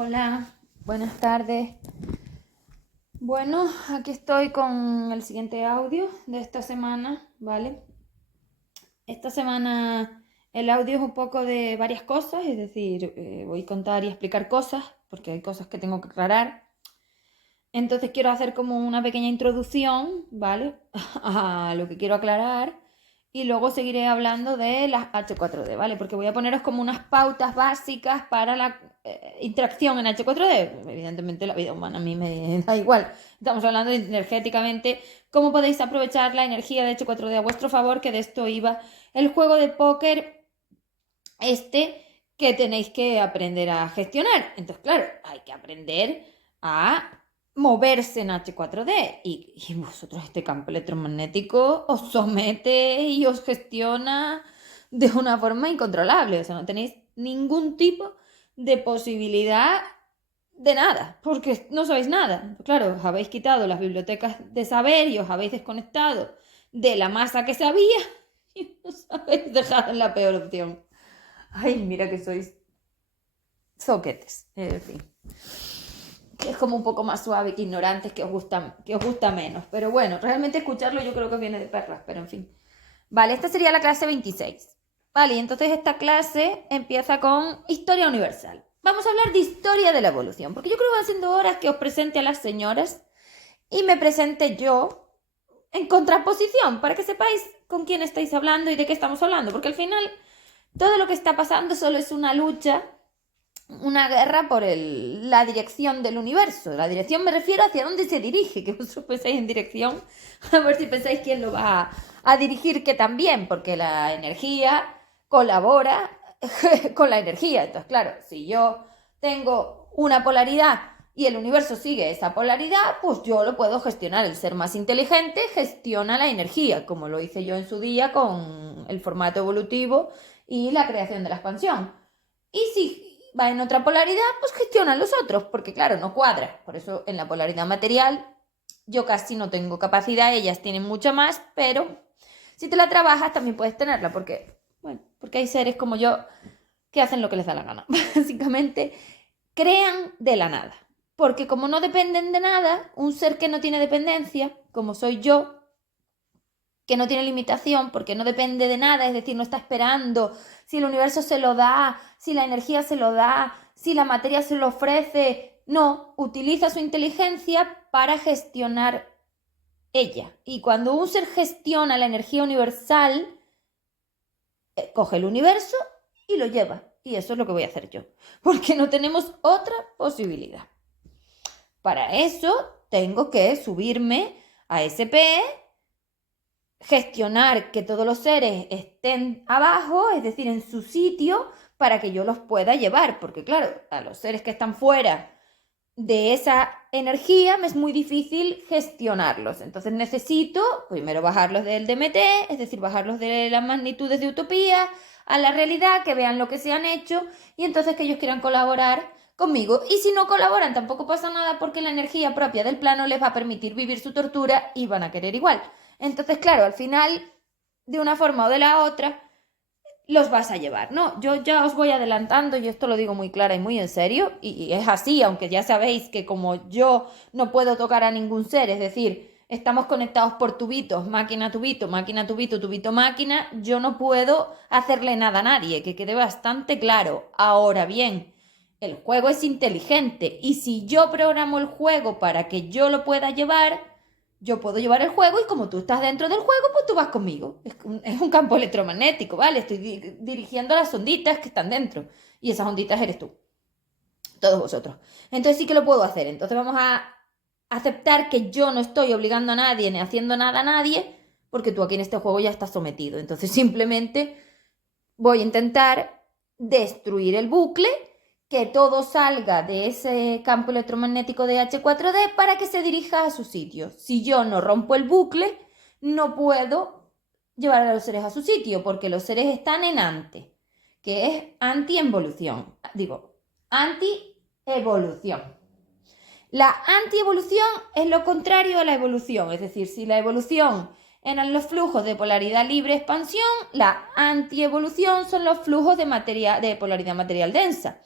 Hola, buenas tardes. Bueno, aquí estoy con el siguiente audio de esta semana, ¿vale? Esta semana el audio es un poco de varias cosas, es decir, voy a contar y explicar cosas, porque hay cosas que tengo que aclarar. Entonces quiero hacer como una pequeña introducción, ¿vale? A lo que quiero aclarar. Y luego seguiré hablando de las H4D, ¿vale? Porque voy a poneros como unas pautas básicas para la interacción en H4D. Evidentemente la vida humana a mí me da igual. Estamos hablando energéticamente, cómo podéis aprovechar la energía de H4D a vuestro favor, que de esto iba el juego de póker que tenéis que aprender a gestionar. Entonces, claro, hay que aprender a moverse en H4D y vosotros este campo electromagnético os somete y os gestiona de una forma incontrolable, o sea, no tenéis ningún tipo de posibilidad de nada, porque no sabéis nada. Claro, os habéis quitado las bibliotecas de saber y os habéis desconectado de la masa que sabía y os habéis dejado en la peor opción. Ay, mira que sois zoquetes, en fin. Que es como un poco más suave que ignorantes, que os gusta menos. Pero bueno, realmente escucharlo yo creo que viene de perras, pero en fin. Vale, esta sería la clase 26. Vale, y entonces esta clase empieza con Historia Universal. Vamos a hablar de Historia de la Evolución, porque yo creo que van siendo horas que os presente a las señoras y me presente yo en contraposición, para que sepáis con quién estáis hablando y de qué estamos hablando, porque al final todo lo que está pasando solo es una lucha, una guerra por la dirección del universo. La dirección me refiero hacia dónde se dirige, que vosotros pensáis en dirección, a ver si pensáis quién lo va a dirigir, que también, porque la energía colabora con la energía. Entonces, claro, si yo tengo una polaridad y el universo sigue esa polaridad, pues yo lo puedo gestionar. El ser más inteligente gestiona la energía, como lo hice yo en su día con el formato evolutivo y la creación de la expansión. Y si va en otra polaridad, pues gestionan los otros, porque claro, no cuadra. Por eso en la polaridad material yo casi no tengo capacidad, ellas tienen mucha más, pero si te la trabajas también puedes tenerla, porque, bueno, porque hay seres como yo que hacen lo que les da la gana. Básicamente, crean de la nada. Porque como no dependen de nada, un ser que no tiene dependencia, como soy yo, que no tiene limitación porque no depende de nada, es decir, no está esperando si el universo se lo da, si la energía se lo da, si la materia se lo ofrece. No, utiliza su inteligencia para gestionar ella. Y cuando un ser gestiona la energía universal, coge el universo y lo lleva. Y eso es lo que voy a hacer yo, porque no tenemos otra posibilidad. Para eso tengo que subirme a SP, gestionar que todos los seres estén abajo, es decir, en su sitio, para que yo los pueda llevar, porque claro, a los seres que están fuera de esa energía me es muy difícil gestionarlos. Entonces necesito primero bajarlos del DMT, es decir, bajarlos de las magnitudes de utopía a la realidad, que vean lo que se han hecho y entonces que ellos quieran colaborar conmigo. Y si no colaboran tampoco pasa nada porque la energía propia del plano les va a permitir vivir su tortura y van a querer igual. Entonces, claro, al final, de una forma o de la otra, los vas a llevar, ¿no? Yo ya os voy adelantando, y esto lo digo muy clara y muy en serio, y es así, aunque ya sabéis que como yo no puedo tocar a ningún ser, es decir, estamos conectados por tubitos, máquina, tubito, máquina, tubito, tubito, máquina, yo no puedo hacerle nada a nadie, que quede bastante claro. Ahora bien, el juego es inteligente, y si yo programo el juego para que yo lo pueda llevar, yo puedo llevar el juego y como tú estás dentro del juego, pues tú vas conmigo. Es un campo electromagnético, ¿vale? Estoy dirigiendo las onditas que están dentro. Y esas onditas eres tú, todos vosotros. Entonces sí que lo puedo hacer. Entonces vamos a aceptar que yo no estoy obligando a nadie ni haciendo nada a nadie, porque tú aquí en este juego ya estás sometido. Entonces simplemente voy a intentar destruir el bucle, que todo salga de ese campo electromagnético de H4D para que se dirija a su sitio. Si yo no rompo el bucle, no puedo llevar a los seres a su sitio, porque los seres están en ante, que es anti-evolución. Digo, anti-evolución. La antievolución es lo contrario a la evolución, es decir, si la evolución eran los flujos de polaridad libre expansión, la antievolución son los flujos de polaridad material densa.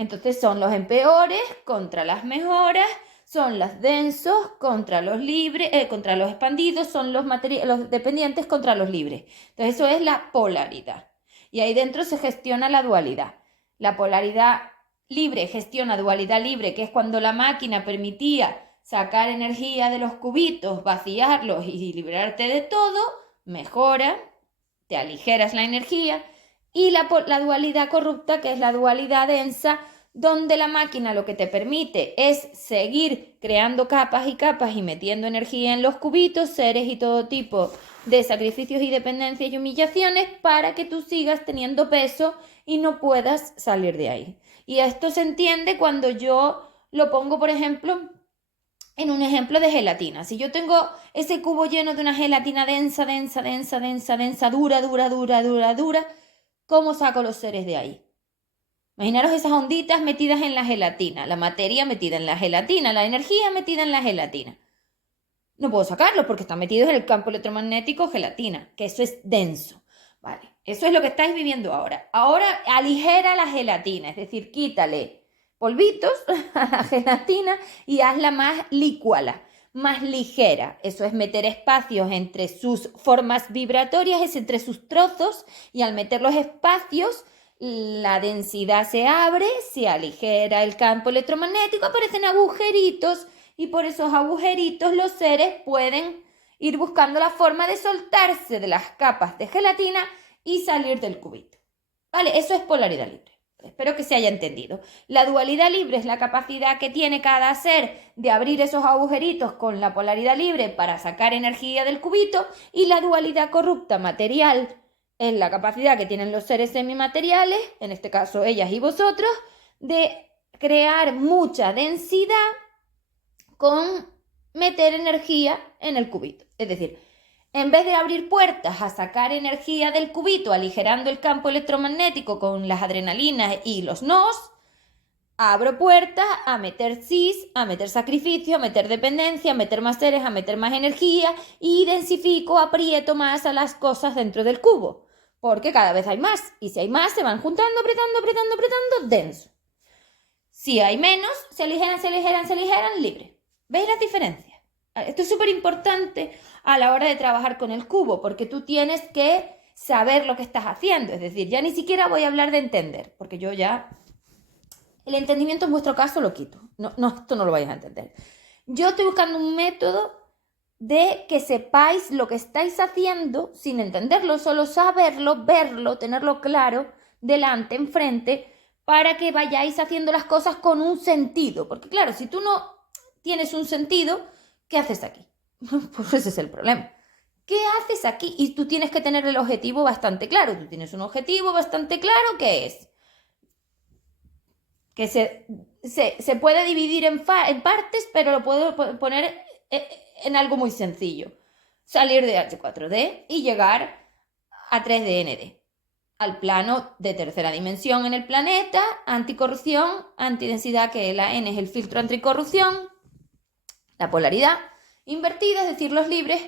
Entonces son los empeores contra las mejoras, son los densos contra los libres, contra los expandidos, son los dependientes contra los libres. Entonces eso es la polaridad. Y ahí dentro se gestiona la dualidad. La polaridad libre gestiona dualidad libre, que es cuando la máquina permitía sacar energía de los cubitos, vaciarlos y liberarte de todo, mejora, te aligeras la energía. Y la dualidad corrupta, que es la dualidad densa, donde la máquina lo que te permite es seguir creando capas y capas y metiendo energía en los cubitos, seres y todo tipo de sacrificios y dependencias y humillaciones para que tú sigas teniendo peso y no puedas salir de ahí. Y esto se entiende cuando yo lo pongo, por ejemplo, en un ejemplo de gelatina. Si yo tengo ese cubo lleno de una gelatina densa, densa, densa, densa, densa, dura, dura, dura, dura, dura, ¿cómo saco los seres de ahí? Imaginaros esas onditas metidas en la gelatina, la materia metida en la gelatina, la energía metida en la gelatina. No puedo sacarlos porque están metidos en el campo electromagnético gelatina, que eso es denso. Vale, eso es lo que estáis viviendo ahora. Ahora aligera la gelatina, es decir, quítale polvitos a la gelatina y hazla más licuala, más ligera. Eso es meter espacios entre sus formas vibratorias, es entre sus trozos, y al meter los espacios, la densidad se abre, se aligera el campo electromagnético, aparecen agujeritos, y por esos agujeritos los seres pueden ir buscando la forma de soltarse de las capas de gelatina y salir del cubito. ¿Vale? Eso es polaridad libre. Espero que se haya entendido. La dualidad libre es la capacidad que tiene cada ser de abrir esos agujeritos con la polaridad libre para sacar energía del cubito, y la dualidad corrupta material es la capacidad que tienen los seres semimateriales, en este caso ellas y vosotros, de crear mucha densidad con meter energía en el cubito. Es decir, en vez de abrir puertas a sacar energía del cubito, aligerando el campo electromagnético con las adrenalinas y los nos, abro puertas a meter cis, a meter sacrificio, a meter dependencia, a meter más seres, a meter más energía, y densifico, aprieto más a las cosas dentro del cubo, porque cada vez hay más, y si hay más se van juntando, apretando, apretando, apretando, denso. Si hay menos, se aligeran, libre. ¿Veis las diferencias? Esto es súper importante a la hora de trabajar con el cubo, porque tú tienes que saber lo que estás haciendo. Es decir, ya ni siquiera voy a hablar de entender, porque yo ya... El entendimiento en vuestro caso lo quito. No, esto no lo vais a entender. Yo estoy buscando un método de que sepáis lo que estáis haciendo sin entenderlo, solo saberlo, verlo, tenerlo claro, delante, enfrente, para que vayáis haciendo las cosas con un sentido. Porque claro, si tú no tienes un sentido, ¿qué haces aquí? Pues ese es el problema. ¿Qué haces aquí? Y tú tienes que tener el objetivo bastante claro. Tú tienes un objetivo bastante claro, ¿qué es? Que se puede dividir en partes, pero lo puedo poner en algo muy sencillo. Salir de H4D y llegar a 3DND, al plano de tercera dimensión en el planeta, anticorrupción, antidensidad, que la N es el filtro anticorrupción, la polaridad invertida, es decir, los libres,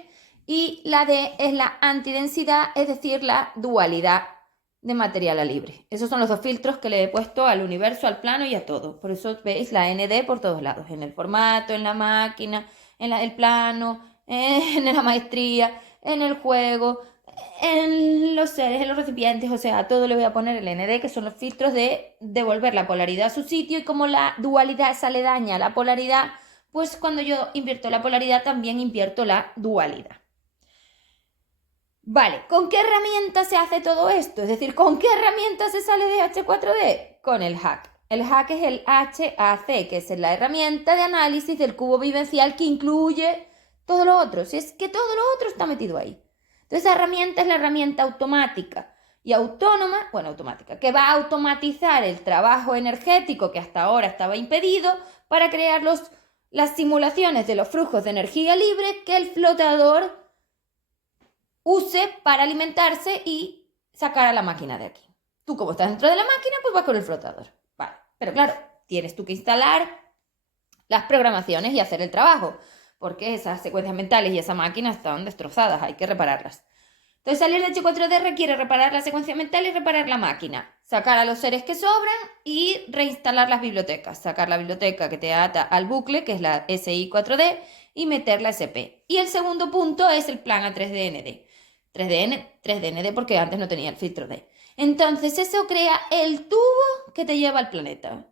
y la D es la antidensidad, es decir, la dualidad de material a libre. Esos son los dos filtros que le he puesto al universo, al plano y a todo. Por eso veis la ND por todos lados, en el formato, en la máquina, en el plano, en la maestría, en el juego, en los seres, en los recipientes, o sea, a todo le voy a poner el ND, que son los filtros de devolver la polaridad a su sitio, y como la dualidad es aledaña a la polaridad, pues cuando yo invierto la polaridad también invierto la dualidad. Vale, ¿con qué herramienta se hace todo esto? Es decir, ¿con qué herramienta se sale de H4D? Con el hack. El hack es el HAC, que es la herramienta de análisis del cubo vivencial que incluye todo lo otro. Si es que todo lo otro está metido ahí. Entonces, esa herramienta es la herramienta automática y autónoma, bueno, automática, que va a automatizar el trabajo energético que hasta ahora estaba impedido para crear las simulaciones de los flujos de energía libre que el flotador use para alimentarse y sacar a la máquina de aquí. Tú, como estás dentro de la máquina, pues vas con el flotador. Vale, pero claro, tienes tú que instalar las programaciones y hacer el trabajo, porque esas secuencias mentales y esa máquina están destrozadas, hay que repararlas. Entonces salir de H4D requiere reparar la secuencia mental y reparar la máquina, sacar a los seres que sobran y reinstalar las bibliotecas, sacar la biblioteca que te ata al bucle, que es la SI4D, y meter la SP. Y el segundo punto es el plan A3DND. 3DND porque antes no tenía el filtro D. Entonces eso crea el tubo que te lleva al planeta.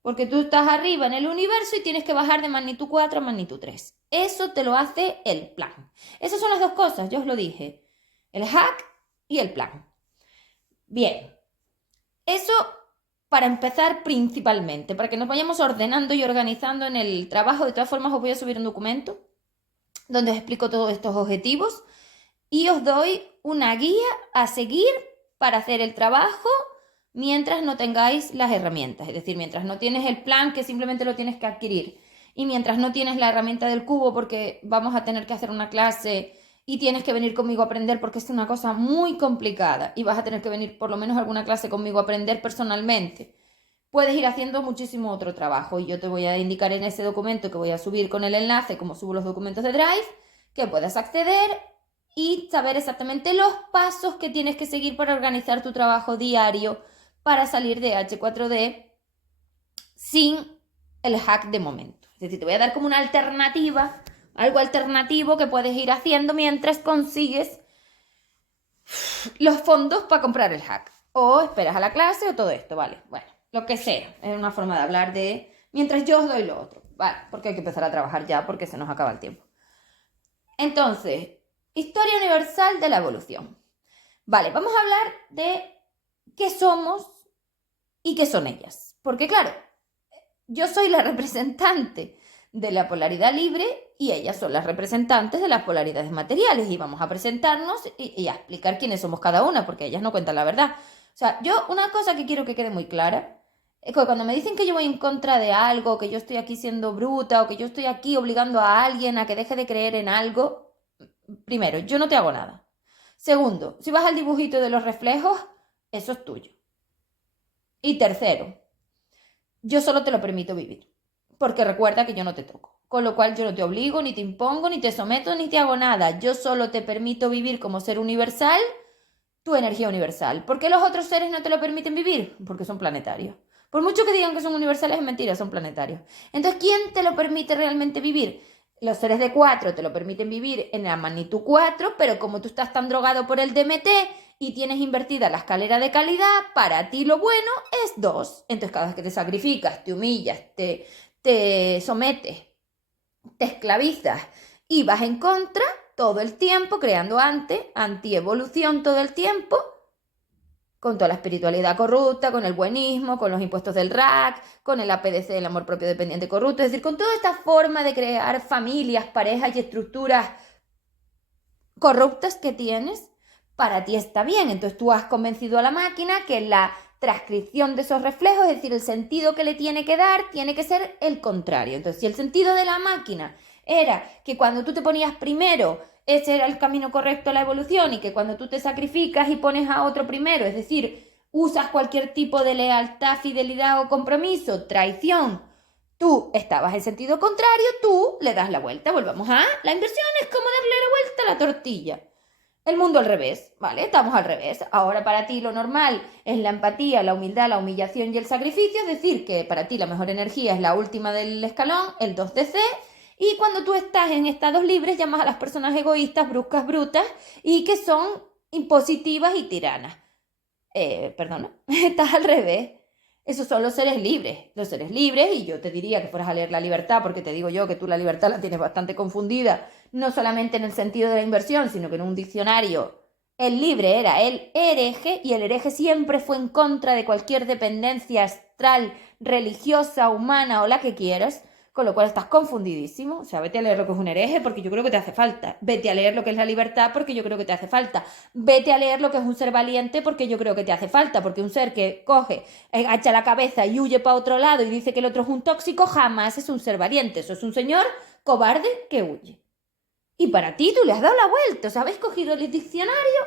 Porque tú estás arriba en el universo y tienes que bajar de magnitud 4 a magnitud 3. Eso te lo hace el plan. Esas son las dos cosas, yo os lo dije. El hack y el plan. Bien, eso para empezar principalmente, para que nos vayamos ordenando y organizando en el trabajo. De todas formas os voy a subir un documento donde os explico todos estos objetivos y os doy una guía a seguir para hacer el trabajo mientras no tengáis las herramientas. Es decir, mientras no tienes el plan, que simplemente lo tienes que adquirir, y mientras no tienes la herramienta del cubo, porque vamos a tener que hacer una clase y tienes que venir conmigo a aprender porque es una cosa muy complicada y vas a tener que venir por lo menos a alguna clase conmigo a aprender personalmente. Puedes ir haciendo muchísimo otro trabajo y yo te voy a indicar en ese documento que voy a subir con el enlace, como subo los documentos de Drive, que puedas acceder y saber exactamente los pasos que tienes que seguir para organizar tu trabajo diario para salir de H4D sin el hack de momento. Es decir, te voy a dar como una alternativa, algo alternativo que puedes ir haciendo mientras consigues los fondos para comprar el hack. O esperas a la clase o todo esto, ¿vale? Bueno, lo que sea. Es una forma de hablar de mientras yo os doy lo otro, ¿vale? Porque hay que empezar a trabajar ya porque se nos acaba el tiempo. Entonces, historia universal de la evolución. Vale, vamos a hablar de qué somos y qué son ellas. Porque claro, yo soy la representante de la polaridad libre y ellas son las representantes de las polaridades materiales y vamos a presentarnos y a explicar quiénes somos cada una porque ellas no cuentan la verdad. O sea, yo una cosa que quiero que quede muy clara es que cuando me dicen que yo voy en contra de algo, que yo estoy aquí siendo bruta o que yo estoy aquí obligando a alguien a que deje de creer en algo, primero, yo no te hago nada. Segundo, si vas al dibujito de los reflejos, eso es tuyo. Y tercero, yo solo te lo permito vivir, porque recuerda que yo no te toco. Con lo cual yo no te obligo, ni te impongo, ni te someto, ni te hago nada. Yo solo te permito vivir como ser universal, tu energía universal. ¿Por qué los otros seres no te lo permiten vivir? Porque son planetarios. Por mucho que digan que son universales, es mentira, son planetarios. Entonces, ¿quién te lo permite realmente vivir? Los seres de 4 te lo permiten vivir en la magnitud 4, pero como tú estás tan drogado por el DMT y tienes invertida la escalera de calidad, para ti lo bueno es 2. Entonces, cada vez que te sacrificas, te humillas, te sometes, te esclavizas y vas en contra todo el tiempo, creando anti-evolución todo el tiempo, con toda la espiritualidad corrupta, con el buenismo, con los impuestos del RAC, con el APDC, el amor propio dependiente corrupto, es decir, con toda esta forma de crear familias, parejas y estructuras corruptas que tienes, para ti está bien. Entonces tú has convencido a la máquina que la transcripción de esos reflejos, es decir, el sentido que le tiene que dar, tiene que ser el contrario. Entonces, si el sentido de la máquina era que cuando tú te ponías primero, ese era el camino correcto a la evolución y que cuando tú te sacrificas y pones a otro primero, es decir, usas cualquier tipo de lealtad, fidelidad o compromiso, traición, tú estabas en sentido contrario, tú le das la vuelta. Volvamos a la inversión, es como darle la vuelta a la tortilla. El mundo al revés, ¿vale? Estamos al revés. Ahora para ti lo normal es la empatía, la humildad, la humillación y el sacrificio, es decir, que para ti la mejor energía es la última del escalón, el 2DC, y cuando tú estás en estados libres llamas a las personas egoístas, bruscas, brutas y que son impositivas y tiranas. Perdona, estás al revés. Esos son los seres libres, y yo te diría que fueras a leer La Libertad, porque te digo yo que tú la libertad la tienes bastante confundida, no solamente en el sentido de la inversión, sino que en un diccionario el libre era el hereje, y el hereje siempre fue en contra de cualquier dependencia astral, religiosa, humana o la que quieras, con lo cual estás confundidísimo. O sea, vete a leer lo que es un hereje porque yo creo que te hace falta. Vete a leer lo que es la libertad porque yo creo que te hace falta. Vete a leer lo que es un ser valiente porque yo creo que te hace falta. Porque un ser que coge, agacha la cabeza y huye para otro lado y dice que el otro es un tóxico, jamás es un ser valiente. Eso es un señor cobarde que huye. Y para ti tú le has dado la vuelta. O sea, habéis cogido el diccionario,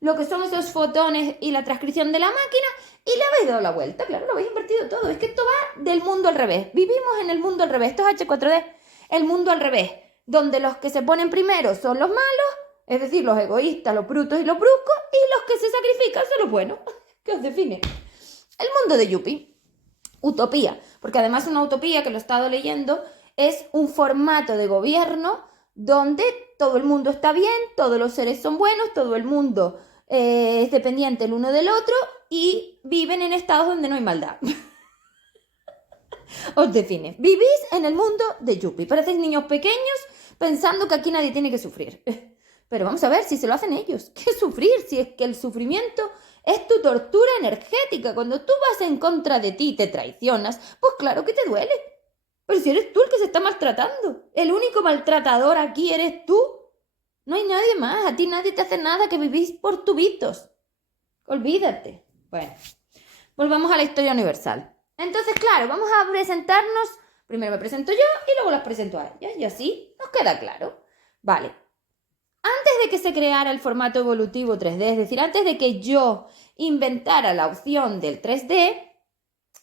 lo que son esos fotones y la transcripción de la máquina, y le habéis dado la vuelta. Claro, lo habéis invertido todo. Es que esto va del mundo al revés. Vivimos en el mundo al revés. Esto es H4D, el mundo al revés, donde los que se ponen primero son los malos Es decir, los egoístas, los brutos y los bruscos, y los que se sacrifican son los buenos. ¿Qué os define? El mundo de Yuppie. Utopía, porque además una utopía, que lo he estado leyendo, es un formato de gobierno donde todo el mundo está bien, todos los seres son buenos, todo el mundo es dependiente el uno del otro y viven en estados donde no hay maldad. Os define. Vivís en el mundo de Yuppie. Parecéis niños pequeños pensando que aquí nadie tiene que sufrir. Pero vamos a ver si se lo hacen ellos. ¿Qué sufrir? Si es que el sufrimiento es tu tortura energética. Cuando tú vas en contra de ti y te traicionas, pues claro que te duele. Pero si eres tú el que se está maltratando. El único maltratador aquí eres tú. No hay nadie más. A ti nadie te hace nada, que vivís por tubitos. Olvídate. Bueno, volvamos a la historia universal. Entonces, claro, vamos a presentarnos. Primero me presento yo y luego las presento a ellas. Y así nos queda claro. Vale. Antes de que se creara el formato evolutivo 3D, es decir, antes de que yo inventara la opción del 3D,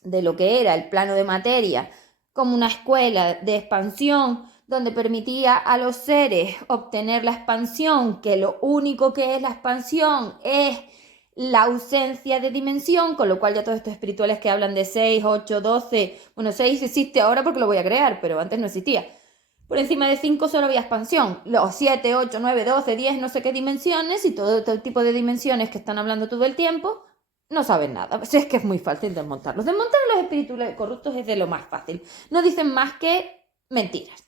de lo que era el plano de materia, como una escuela de expansión donde permitía a los seres obtener la expansión, que lo único que es la expansión es la ausencia de dimensión, con lo cual ya todos estos espirituales que hablan de 6, 8, 12, bueno, 6 existe ahora porque lo voy a crear, pero antes no existía. Por encima de 5 solo había expansión. Los 7, 8, 9, 12, 10, no sé qué dimensiones y todo tipo de dimensiones que están hablando todo el tiempo, no saben nada. Pues es que es muy fácil desmontarlos. Desmontar a los espirituales corruptos es de lo más fácil. No dicen más que mentiras.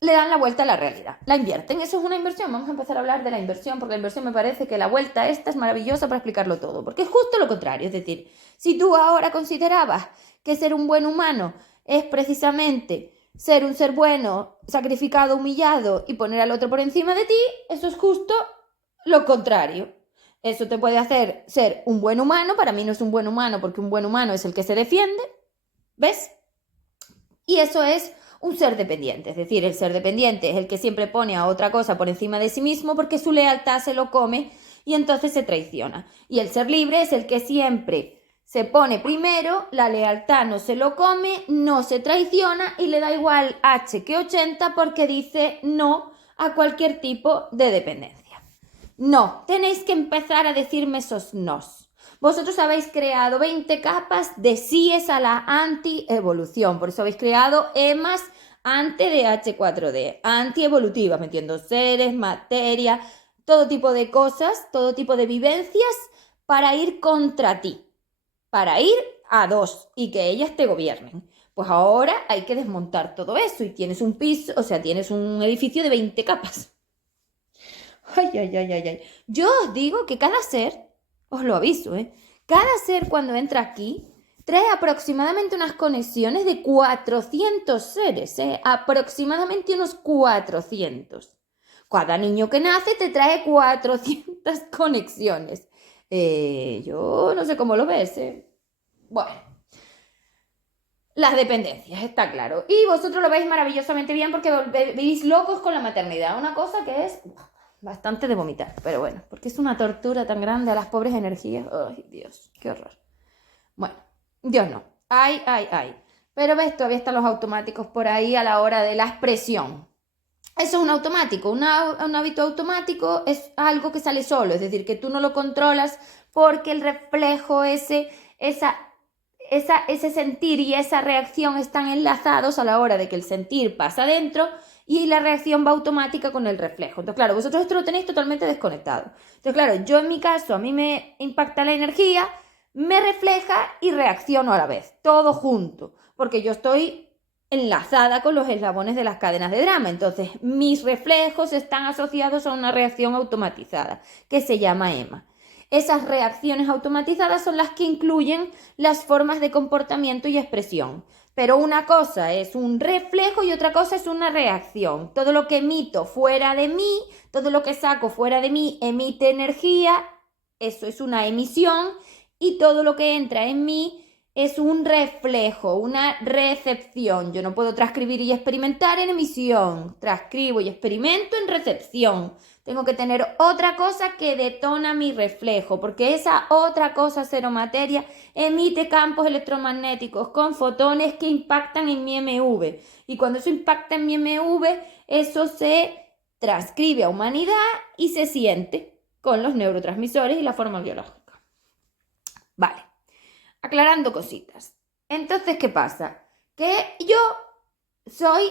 Le dan la vuelta a la realidad. La invierten. Eso es una inversión. Vamos a empezar a hablar de la inversión, porque la inversión me parece que la vuelta esta es maravillosa para explicarlo todo. Porque es justo lo contrario. Es decir, si tú ahora considerabas que ser un buen humano es precisamente ser un ser bueno, sacrificado, humillado y poner al otro por encima de ti, eso es justo lo contrario. Eso te puede hacer ser un buen humano. Para mí no es un buen humano, porque un buen humano es el que se defiende. ¿Ves? Y eso es un ser dependiente. Es decir, el ser dependiente es el que siempre pone a otra cosa por encima de sí mismo porque su lealtad se lo come y entonces se traiciona. Y el ser libre es el que siempre se pone primero, la lealtad no se lo come, no se traiciona y le da igual H que 80 porque dice no a cualquier tipo de dependencia. No, tenéis que empezar a decirme esos nos. Vosotros habéis creado 20 capas de síes a la anti-evolución. Por eso habéis creado EMAs anti-DH4D, anti-evolutivas, metiendo seres, materia, todo tipo de cosas, todo tipo de vivencias para ir contra ti, para ir a dos y que ellas te gobiernen. Pues ahora hay que desmontar todo eso y tienes un piso, o sea, tienes un edificio de 20 capas. Ay, ay, ay, ay, ay. Yo os digo que cada ser, os lo aviso, cada ser cuando entra aquí trae aproximadamente unas conexiones de 400 seres, aproximadamente unos 400. Cada niño que nace te trae 400 conexiones. Yo no sé cómo lo ves, Bueno, las dependencias, está claro. Y vosotros lo veis maravillosamente bien porque vivís locos con la maternidad. Una cosa que es bastante de vomitar, pero bueno, porque es una tortura tan grande a las pobres energías. Ay, Dios, qué horror. Bueno, Dios no. Ay, ay, ay. Pero ves, todavía están los automáticos por ahí a la hora de la expresión. Eso es un automático. Un hábito automático es algo que sale solo, es decir, que tú no lo controlas porque el reflejo ese sentir y esa reacción están enlazados a la hora de que el sentir pasa adentro y la reacción va automática con el reflejo. Entonces, claro, vosotros esto lo tenéis totalmente desconectado. Entonces, claro, yo en mi caso, a mí me impacta la energía, me refleja y reacciono a la vez, todo junto, porque yo estoy enlazada con los eslabones de las cadenas de drama. Entonces, mis reflejos están asociados a una reacción automatizada que se llama EMA. Esas reacciones automatizadas son las que incluyen las formas de comportamiento y expresión. Pero una cosa es un reflejo y otra cosa es una reacción. Todo lo que emito fuera de mí, todo lo que saco fuera de mí emite energía, eso es una emisión, y todo lo que entra en mí es un reflejo, una recepción. Yo no puedo transcribir y experimentar en emisión. Transcribo y experimento en recepción. Tengo que tener otra cosa que detona mi reflejo, porque esa otra cosa, cero materia, emite campos electromagnéticos con fotones que impactan en mi MV. Y cuando eso impacta en mi MV, eso se transcribe a humanidad y se siente con los neurotransmisores y la forma biológica. Vale, aclarando cositas. Entonces, ¿qué pasa? Que yo soy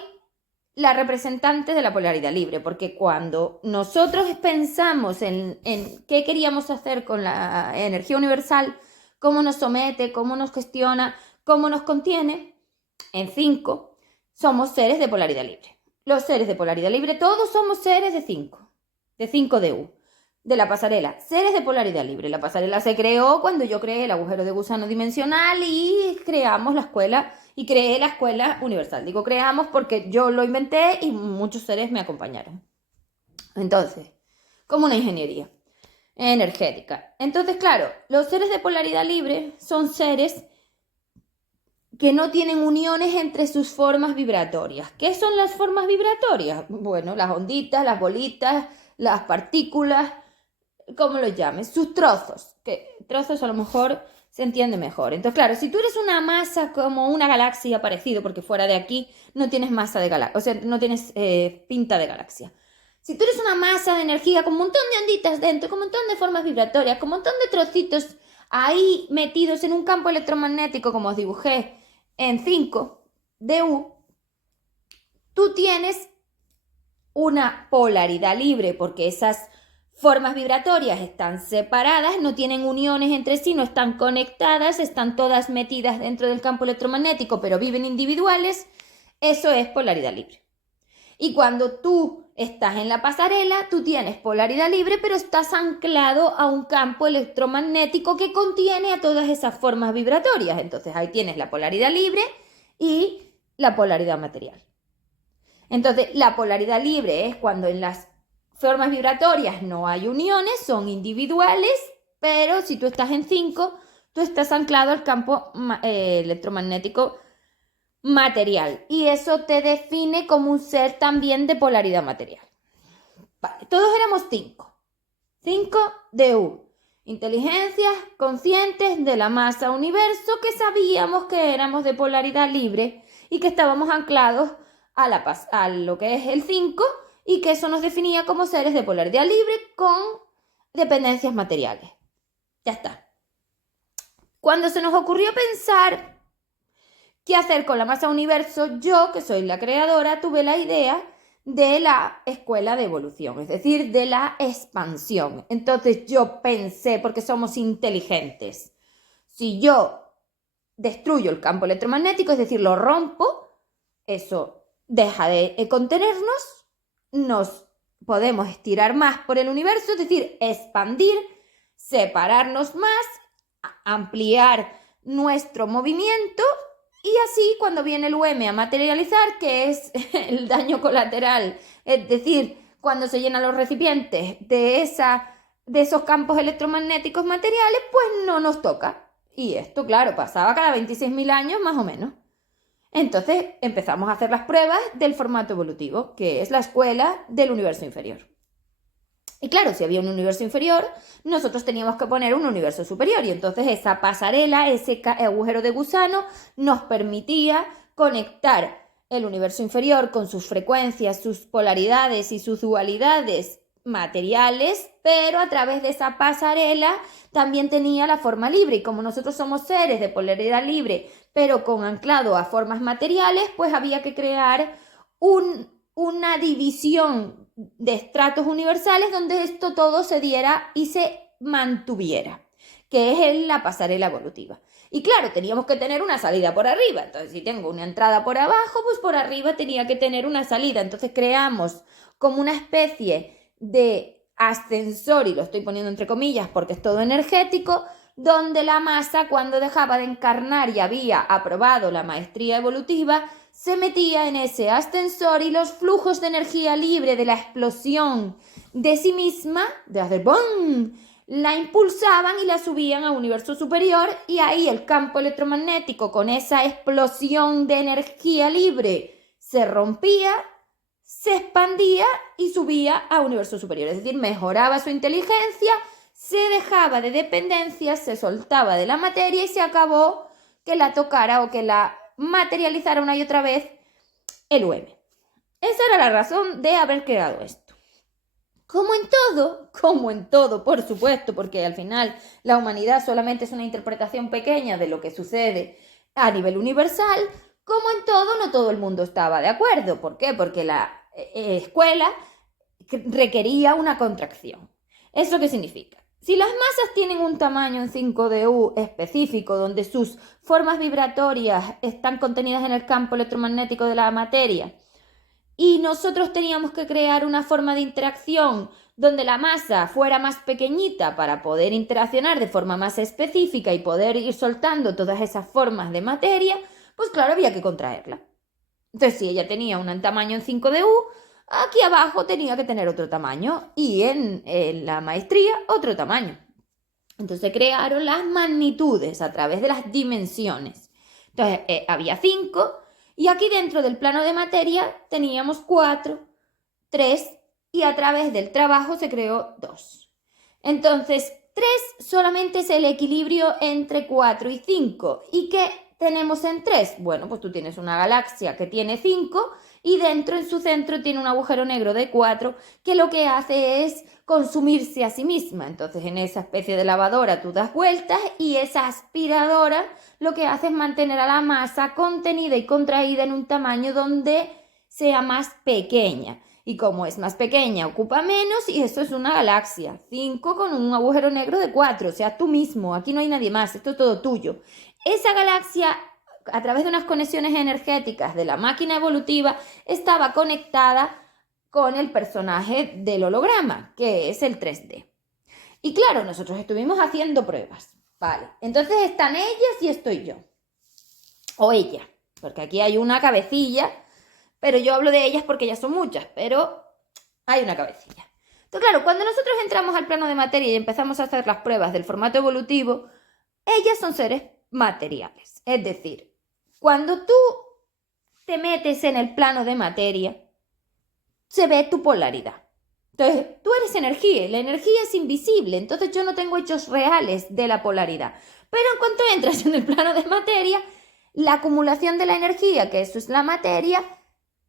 la representante de la polaridad libre, porque cuando nosotros pensamos en qué queríamos hacer con la energía universal, cómo nos somete, cómo nos gestiona, cómo nos contiene, en 5 somos seres de polaridad libre. Los seres de polaridad libre, todos somos seres de 5 de U, de la pasarela, seres de polaridad libre. La pasarela se creó cuando yo creé el agujero de gusano dimensional y creamos la escuela, y creé la escuela universal. Digo creamos porque yo lo inventé y muchos seres me acompañaron. Entonces, como una ingeniería energética. Entonces, claro, los seres de polaridad libre son seres que no tienen uniones entre sus formas vibratorias. ¿Qué son las formas vibratorias? Bueno, las onditas, las bolitas, las partículas, como lo llames, sus trozos, que trozos a lo mejor se entiende mejor. Entonces, claro, si tú eres una masa como una galaxia parecido, porque fuera de aquí no tienes masa de galaxia, o sea, no tienes pinta de galaxia. Si tú eres una masa de energía con un montón de onditas dentro, con un montón de formas vibratorias, con un montón de trocitos ahí metidos en un campo electromagnético, como os dibujé en 5 de U, tú tienes una polaridad libre porque esas formas vibratorias están separadas, no tienen uniones entre sí, no están conectadas, están todas metidas dentro del campo electromagnético, pero viven individuales. Eso es polaridad libre. Y cuando tú estás en la pasarela, tú tienes polaridad libre, pero estás anclado a un campo electromagnético que contiene a todas esas formas vibratorias. Entonces ahí tienes la polaridad libre y la polaridad material. Entonces, la polaridad libre es cuando en las formas vibratorias no hay uniones, son individuales, pero si tú estás en 5, tú estás anclado al campo electromagnético material. Y eso te define como un ser también de polaridad material. Vale, todos éramos 5. 5 de U. Inteligencias conscientes de la masa universo que sabíamos que éramos de polaridad libre y que estábamos anclados a lo que es el 5 y que eso nos definía como seres de polaridad libre con dependencias materiales. Ya está. Cuando se nos ocurrió pensar qué hacer con la masa universo, yo, que soy la creadora, tuve la idea de la escuela de evolución, es decir, de la expansión. Entonces yo pensé, porque somos inteligentes, si yo destruyo el campo electromagnético, es decir, lo rompo, eso deja de contenernos, nos podemos estirar más por el universo, es decir, expandir, separarnos más, ampliar nuestro movimiento. Y así, cuando viene el UM a materializar, que es el daño colateral, es decir, cuando se llenan los recipientes de esos campos electromagnéticos materiales, pues no nos toca. Y esto, claro, pasaba cada 26.000 años más o menos. Entonces empezamos a hacer las pruebas del formato evolutivo, que es la escuela del universo inferior. Y claro, si había un universo inferior, nosotros teníamos que poner un universo superior. Y entonces esa pasarela, ese agujero de gusano, nos permitía conectar el universo inferior con sus frecuencias, sus polaridades y sus dualidades materiales, pero a través de esa pasarela también tenía la forma libre. Y como nosotros somos seres de polaridad libre, pero con anclado a formas materiales, pues había que crear una división de estratos universales donde esto todo se diera y se mantuviera, que es la pasarela evolutiva. Y claro, teníamos que tener una salida por arriba. Entonces, si tengo una entrada por abajo, pues por arriba tenía que tener una salida. Entonces creamos como una especie de ascensor, y lo estoy poniendo entre comillas porque es todo energético, donde la masa, cuando dejaba de encarnar y había aprobado la maestría evolutiva, se metía en ese ascensor y los flujos de energía libre de la explosión de sí misma, de hacer ¡bum!, la impulsaban y la subían a un universo superior, y ahí el campo electromagnético, con esa explosión de energía libre, se rompía, se expandía y subía a universo superior. Es decir, mejoraba su inteligencia, se dejaba de dependencia, se soltaba de la materia y se acabó que la tocara o que la materializara una y otra vez el UM. Esa era la razón de haber creado esto. Como en todo, por supuesto, porque al final la humanidad solamente es una interpretación pequeña de lo que sucede a nivel universal, como en todo, no todo el mundo estaba de acuerdo. ¿Por qué? Porque la escuela requería una contracción. ¿Eso qué significa? Si las masas tienen un tamaño en 5DU específico, donde sus formas vibratorias están contenidas en el campo electromagnético de la materia, y nosotros teníamos que crear una forma de interacción donde la masa fuera más pequeñita para poder interaccionar de forma más específica y poder ir soltando todas esas formas de materia, pues claro, había que contraerla. Entonces, si ella tenía un tamaño en 5DU, aquí abajo tenía que tener otro tamaño, y en la maestría otro tamaño. Entonces crearon las magnitudes a través de las dimensiones. Entonces había 5, y aquí dentro del plano de materia teníamos 4, 3, y a través del trabajo se creó 2. Entonces 3 solamente es el equilibrio entre 4 y 5. ¿Y qué tenemos en 3? Bueno, pues tú tienes una galaxia que tiene 5 y dentro, en su centro, tiene un agujero negro de 4 que lo que hace es consumirse a sí misma. Entonces, en esa especie de lavadora tú das vueltas y esa aspiradora lo que hace es mantener a la masa contenida y contraída en un tamaño donde sea más pequeña. Y como es más pequeña, ocupa menos, y eso es una galaxia. 5 con un agujero negro de 4, o sea, tú mismo, aquí no hay nadie más, esto es todo tuyo. Esa galaxia, a través de unas conexiones energéticas de la máquina evolutiva, estaba conectada con el personaje del holograma, que es el 3D. Y claro, nosotros estuvimos haciendo pruebas, ¿vale? Entonces están ellas y estoy yo. O ella, porque aquí hay una cabecilla, pero yo hablo de ellas porque ellas son muchas, pero hay una cabecilla. Entonces, claro, cuando nosotros entramos al plano de materia y empezamos a hacer las pruebas del formato evolutivo, ellas son seres materiales. Es decir, cuando tú te metes en el plano de materia, se ve tu polaridad. Entonces, tú eres energía, y la energía es invisible, entonces yo no tengo hechos reales de la polaridad. Pero en cuanto entras en el plano de materia, la acumulación de la energía, que eso es la materia,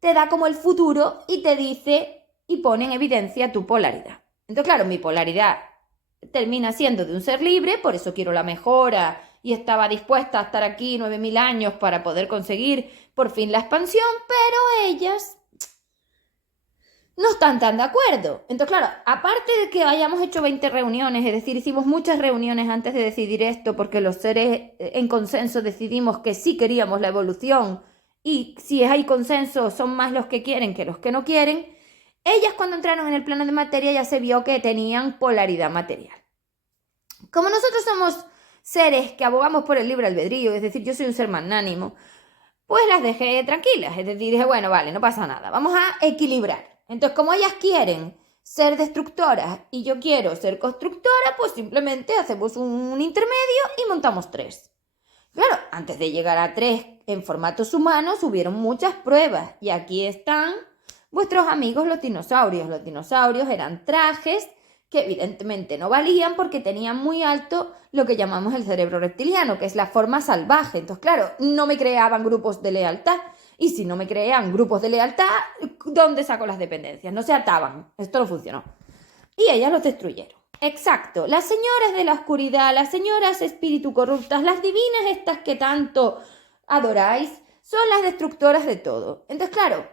te da como el futuro y te dice y pone en evidencia tu polaridad. Entonces, claro, mi polaridad termina siendo de un ser libre, por eso quiero la mejora y estaba dispuesta a estar aquí 9000 años para poder conseguir por fin la expansión, pero ellas no están tan de acuerdo. Entonces, claro, aparte de que hayamos hecho 20 reuniones, es decir, hicimos muchas reuniones antes de decidir esto, porque los seres en consenso decidimos que sí queríamos la evolución, y si hay consenso son más los que quieren que los que no quieren. Ellas, cuando entraron en el plano de materia, ya se vio que tenían polaridad material. Como nosotros somos seres que abogamos por el libre albedrío, es decir, yo soy un ser magnánimo, pues las dejé tranquilas. Es decir, dije, bueno, vale, no pasa nada, vamos a equilibrar. Entonces, como ellas quieren ser destructoras y yo quiero ser constructora, pues simplemente hacemos un intermedio y montamos 3. Claro, antes de llegar a 3 en formatos humanos hubieron muchas pruebas, y aquí están vuestros amigos los dinosaurios. Los dinosaurios eran trajes que evidentemente no valían porque tenían muy alto lo que llamamos el cerebro reptiliano, que es la forma salvaje. Entonces, claro, no me creaban grupos de lealtad. Y si no me crean grupos de lealtad, ¿dónde saco las dependencias? No se ataban. Esto no funcionó. Y ellas los destruyeron. Exacto. Las señoras de la oscuridad, las señoras espíritu corruptas, las divinas estas que tanto adoráis, son las destructoras de todo. Entonces, claro,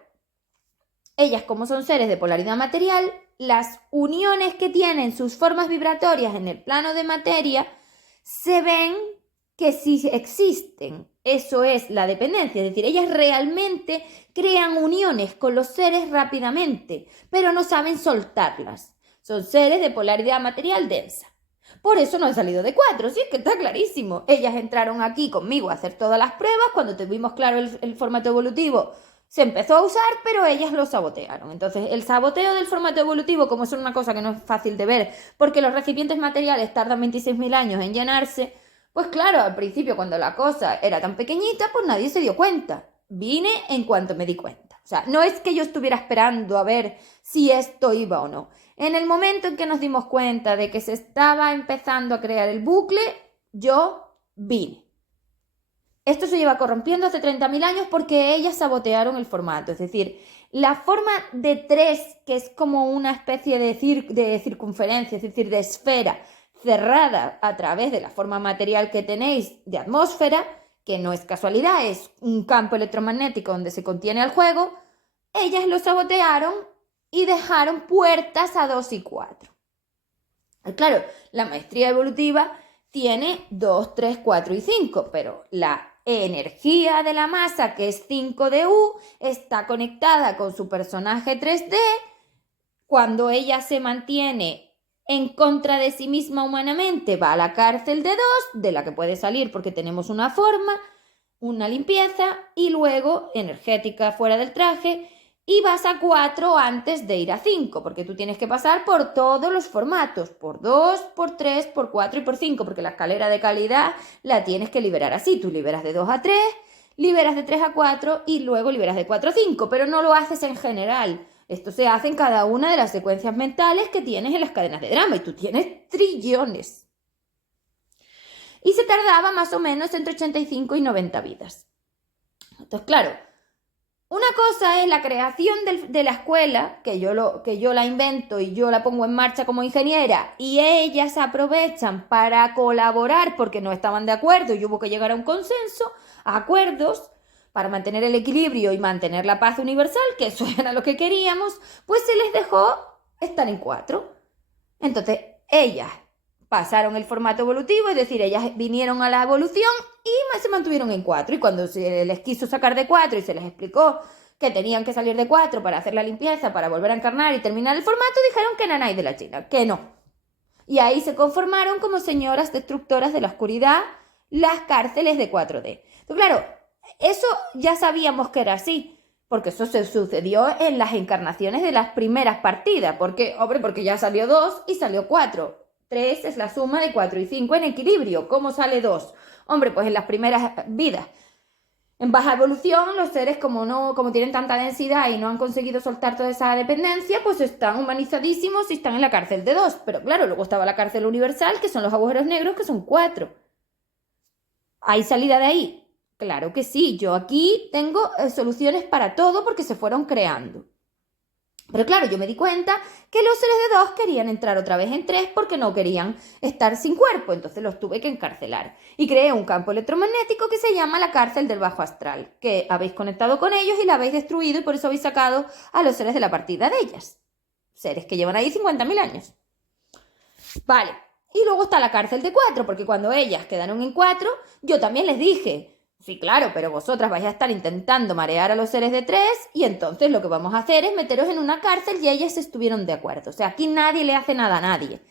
ellas, como son seres de polaridad material, las uniones que tienen sus formas vibratorias en el plano de materia se ven que sí existen. Eso es la dependencia, es decir, ellas realmente crean uniones con los seres rápidamente, pero no saben soltarlas. Son seres de polaridad material densa. Por eso no han salido de 4, sí, es que está clarísimo. Ellas entraron aquí conmigo a hacer todas las pruebas. Cuando tuvimos claro el formato evolutivo, Se empezó a usar, pero ellas lo sabotearon. Entonces, el saboteo del formato evolutivo, como es una cosa que no es fácil de ver, porque los recipientes materiales tardan 26.000 años en llenarse, pues claro, al principio cuando la cosa era tan pequeñita, pues nadie se dio cuenta. Vine en cuanto me di cuenta. O sea, no es que yo estuviera esperando a ver si esto iba o no. En el momento en que nos dimos cuenta de que se estaba empezando a crear el bucle, yo vine. Esto se lleva corrompiendo hace 30.000 años porque ellas sabotearon el formato. Es decir, la forma de 3, que es como una especie de circunferencia, es decir, de esfera cerrada a través de la forma material que tenéis de atmósfera, que no es casualidad, es un campo electromagnético donde se contiene el juego, ellas lo sabotearon y dejaron puertas a 2 y 4. Claro, la maestría evolutiva tiene 2, 3, 4 y 5, pero la energía de la masa, que es 5 de U, está conectada con su personaje 3D. Cuando ella se mantiene en contra de sí misma humanamente, va a la cárcel de 2, de la que puede salir porque tenemos una forma, una limpieza, y luego energética fuera del traje, y vas a 4 antes de ir a 5, porque tú tienes que pasar por todos los formatos, por 2, por 3, por 4 y por 5, porque la escalera de calidad la tienes que liberar así. Tú liberas de 2 a 3, liberas de 3 a 4 y luego liberas de 4 a 5, pero no lo haces en general. Esto se hace en cada una de las secuencias mentales que tienes en las cadenas de drama, y tú tienes trillones. Y se tardaba más o menos entre 85 y 90 vidas. Entonces, claro, una cosa es la creación de la escuela, que yo la invento y yo la pongo en marcha como ingeniera, y ellas aprovechan para colaborar porque no estaban de acuerdo y hubo que llegar a un consenso, a acuerdos, para mantener el equilibrio y mantener la paz universal, que eso era lo que queríamos, pues se les dejó estar en 4. Entonces, ellas pasaron el formato evolutivo, es decir, ellas vinieron a la evolución y se mantuvieron en 4. Y cuando se les quiso sacar de 4 y se les explicó que tenían que salir de 4 para hacer la limpieza, para volver a encarnar y terminar el formato, dijeron que nanay de la China, que no. Y ahí se conformaron como señoras destructoras de la oscuridad las cárceles de 4D. Entonces, claro, eso ya sabíamos que era así, porque eso se sucedió en las encarnaciones de las primeras partidas. Porque ya salió 2 y salió 4. 3 es la suma de 4 y 5 en equilibrio. ¿Cómo sale 2? Hombre, pues en las primeras vidas. En baja evolución, los seres como tienen tanta densidad y no han conseguido soltar toda esa dependencia, pues están humanizadísimos y están en la cárcel de 2. Pero claro, luego estaba la cárcel universal, que son los agujeros negros, que son 4. ¿Hay salida de ahí? Claro que sí. Yo aquí tengo soluciones para todo porque se fueron creando. Pero claro, yo me di cuenta que los seres de 2 querían entrar otra vez en 3 porque no querían estar sin cuerpo, entonces los tuve que encarcelar. Y creé un campo electromagnético que se llama la cárcel del bajo astral, que habéis conectado con ellos y la habéis destruido y por eso habéis sacado a los seres de la partida de ellas. Seres que llevan ahí 50.000 años. Vale, y luego está la cárcel de 4, porque cuando ellas quedaron en 4, yo también les dije... Sí, claro, pero vosotras vais a estar intentando marear a los seres de 3 y entonces lo que vamos a hacer es meteros en una cárcel y ellas estuvieron de acuerdo. O sea, aquí nadie le hace nada a nadie.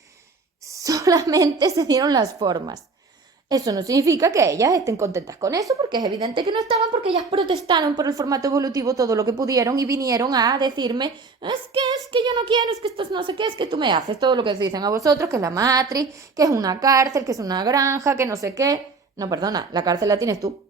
Solamente se dieron las formas. Eso no significa que ellas estén contentas con eso, porque es evidente que no estaban, porque ellas protestaron por el formato evolutivo todo lo que pudieron y vinieron a decirme es que yo no quiero, es que esto no sé qué, es que tú me haces todo lo que os dicen a vosotros, que es la Matrix, que es una cárcel, que es una granja, que no sé qué. No, perdona, la cárcel la tienes tú.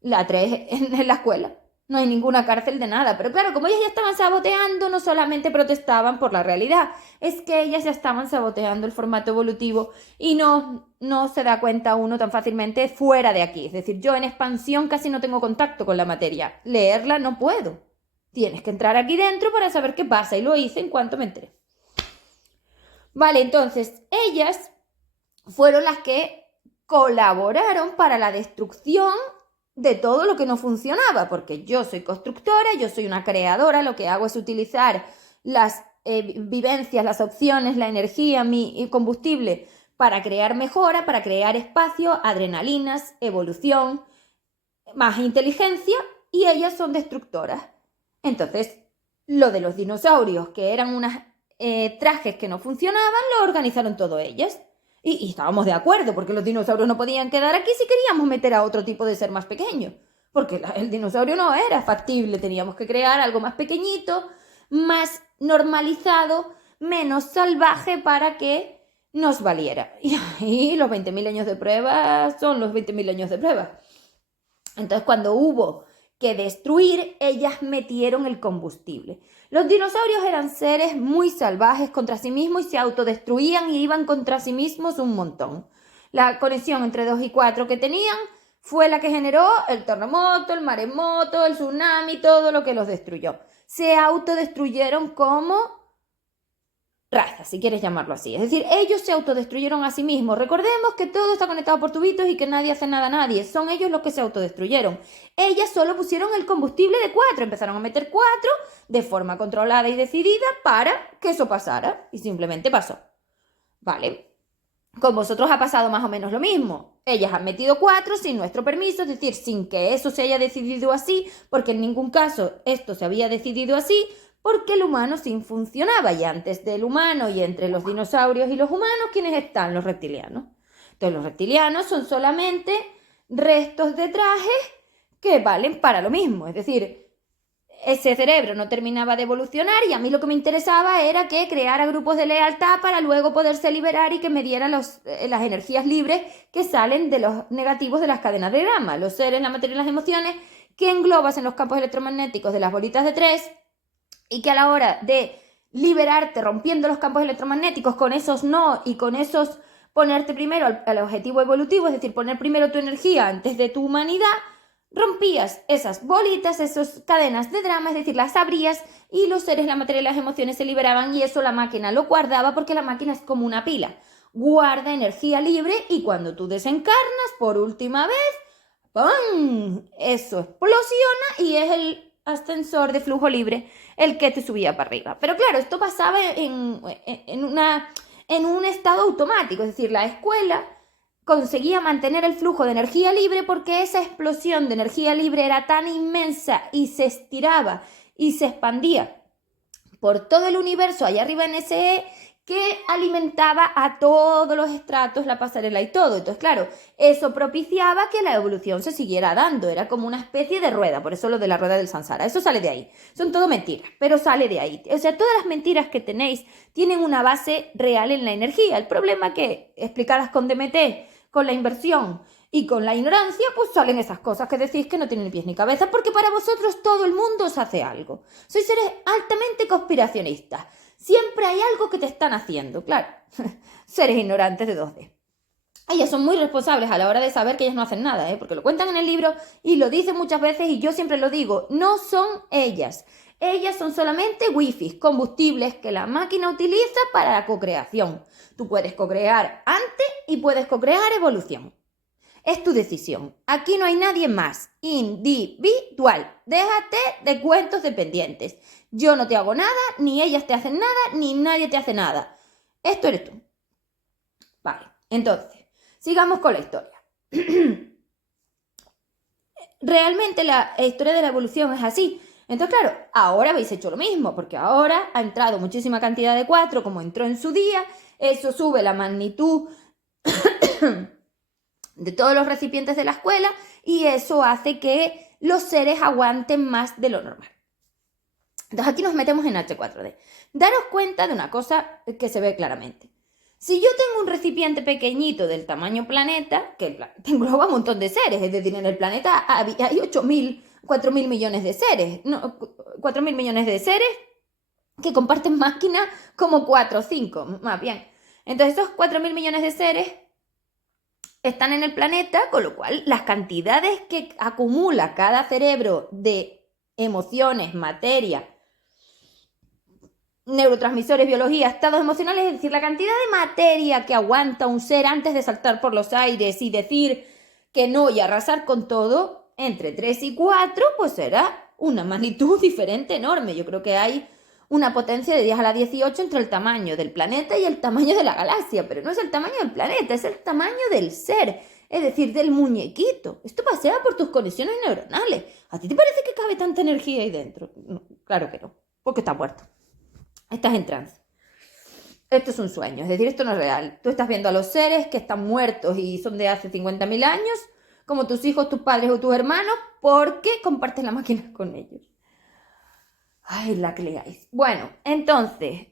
La 3 en la escuela. No hay ninguna cárcel de nada. Pero claro, como ellas ya estaban saboteando, no solamente protestaban por la realidad, es que ellas ya estaban saboteando el formato evolutivo y no se da cuenta uno tan fácilmente fuera de aquí. Es decir, yo en expansión casi no tengo contacto con la materia. Leerla no puedo. Tienes que entrar aquí dentro para saber qué pasa, y lo hice en cuanto me enteré. Vale, entonces, ellas fueron las que colaboraron para la destrucción de todo lo que no funcionaba, porque yo soy constructora, yo soy una creadora, lo que hago es utilizar las vivencias, las opciones, la energía, mi combustible para crear mejora, para crear espacio, adrenalinas, evolución, más inteligencia, y ellas son destructoras. Entonces, lo de los dinosaurios, que eran unos trajes que no funcionaban, lo organizaron todo ellas. Y estábamos de acuerdo, porque los dinosaurios no podían quedar aquí si queríamos meter a otro tipo de ser más pequeño. porque el dinosaurio no era factible, teníamos que crear algo más pequeñito, más normalizado, menos salvaje para que nos valiera. Y los 20.000 años de prueba son los 20.000 años de prueba. Entonces, cuando hubo que destruir, ellas metieron el combustible. Los dinosaurios eran seres muy salvajes contra sí mismos y se autodestruían y iban contra sí mismos un montón. La conexión entre 2 y 4 que tenían fue la que generó el terremoto, el maremoto, el tsunami, todo lo que los destruyó. Se autodestruyeron como raza, si quieres llamarlo así. Es decir, ellos se autodestruyeron a sí mismos. Recordemos que todo está conectado por tubitos y que nadie hace nada a nadie. Son ellos los que se autodestruyeron. Ellas solo pusieron el combustible de 4. Empezaron a meter 4 de forma controlada y decidida para que eso pasara. Y simplemente pasó. Vale. Con vosotros ha pasado más o menos lo mismo. Ellas han metido 4 sin nuestro permiso, es decir, sin que eso se haya decidido así, porque en ningún caso esto se había decidido así, porque el humano sí funcionaba. Y antes del humano y entre los dinosaurios y los humanos, ¿quiénes están? Los reptilianos. Entonces los reptilianos son solamente restos de trajes que valen para lo mismo. Es decir, ese cerebro no terminaba de evolucionar y a mí lo que me interesaba era que creara grupos de lealtad para luego poderse liberar y que me diera las energías libres que salen de los negativos de las cadenas de grama, los seres, la materia y las emociones, que englobas en los campos electromagnéticos de las bolitas de 3 y que a la hora de liberarte rompiendo los campos electromagnéticos con esos no y con esos ponerte primero al objetivo evolutivo, es decir, poner primero tu energía antes de tu humanidad, rompías esas bolitas, esas cadenas de drama, es decir, las abrías y los seres, la materia y las emociones se liberaban y eso la máquina lo guardaba porque la máquina es como una pila, guarda energía libre y cuando tú desencarnas por última vez, ¡pum!, eso explosiona y es el ascensor de flujo libre el que te subía para arriba. Pero claro, esto pasaba en un estado automático, es decir, la escuela conseguía mantener el flujo de energía libre porque esa explosión de energía libre era tan inmensa y se estiraba y se expandía por todo el universo allá arriba en ese que alimentaba a todos los estratos, la pasarela y todo. Entonces, claro, eso propiciaba que la evolución se siguiera dando. Era como una especie de rueda, por eso lo de la rueda del samsara. Eso sale de ahí. Son todo mentiras, pero sale de ahí. O sea, todas las mentiras que tenéis tienen una base real en la energía. El problema que, explicadas con DMT, con la inversión y con la ignorancia, pues salen esas cosas que decís que no tienen ni pies ni cabeza, porque para vosotros todo el mundo os hace algo. Sois seres altamente conspiracionistas. Siempre hay algo que te están haciendo, claro. Seres ignorantes de 2D. Ellas son muy responsables a la hora de saber que ellas no hacen nada, porque lo cuentan en el libro y lo dicen muchas veces y yo siempre lo digo, no son ellas. Ellas son solamente wifi, combustibles que la máquina utiliza para la cocreación. Tú puedes cocrear antes y puedes cocrear evolución. Es tu decisión. Aquí no hay nadie más. Individual. Déjate de cuentos dependientes. Yo no te hago nada, ni ellas te hacen nada, ni nadie te hace nada. Esto eres tú. Vale, entonces, sigamos con la historia. Realmente la historia de la evolución es así. Entonces, claro, ahora habéis hecho lo mismo, porque ahora ha entrado muchísima cantidad de 4, como entró en su día. Eso sube la magnitud de todos los recipientes de la escuela y eso hace que los seres aguanten más de lo normal. Entonces aquí nos metemos en H4D. Daros cuenta de una cosa que se ve claramente. Si yo tengo un recipiente pequeñito del tamaño planeta, que engloba un montón de seres, es decir, en el planeta hay 4.000 millones de seres, no, 4.000 millones de seres que comparten máquina como 4 o 5, más bien. Entonces esos 4.000 millones de seres están en el planeta, con lo cual las cantidades que acumula cada cerebro de emociones, materia, neurotransmisores, biología, estados emocionales, es decir, la cantidad de materia que aguanta un ser antes de saltar por los aires y decir que no y arrasar con todo, entre 3 y 4, pues será una magnitud diferente enorme. Yo creo que hay una potencia de 10 a la 18 entre el tamaño del planeta y el tamaño de la galaxia, pero no es el tamaño del planeta, es el tamaño del ser, es decir, del muñequito. Esto pasea por tus conexiones neuronales. ¿A ti te parece que cabe tanta energía ahí dentro? No, claro que no, porque está muerto. Estás en trance. Esto es un sueño, es decir, esto no es real. Tú estás viendo a los seres que están muertos y son de hace 50.000 años como tus hijos, tus padres o tus hermanos, porque compartes la máquina con ellos. Ay, la que leáis. Bueno, entonces,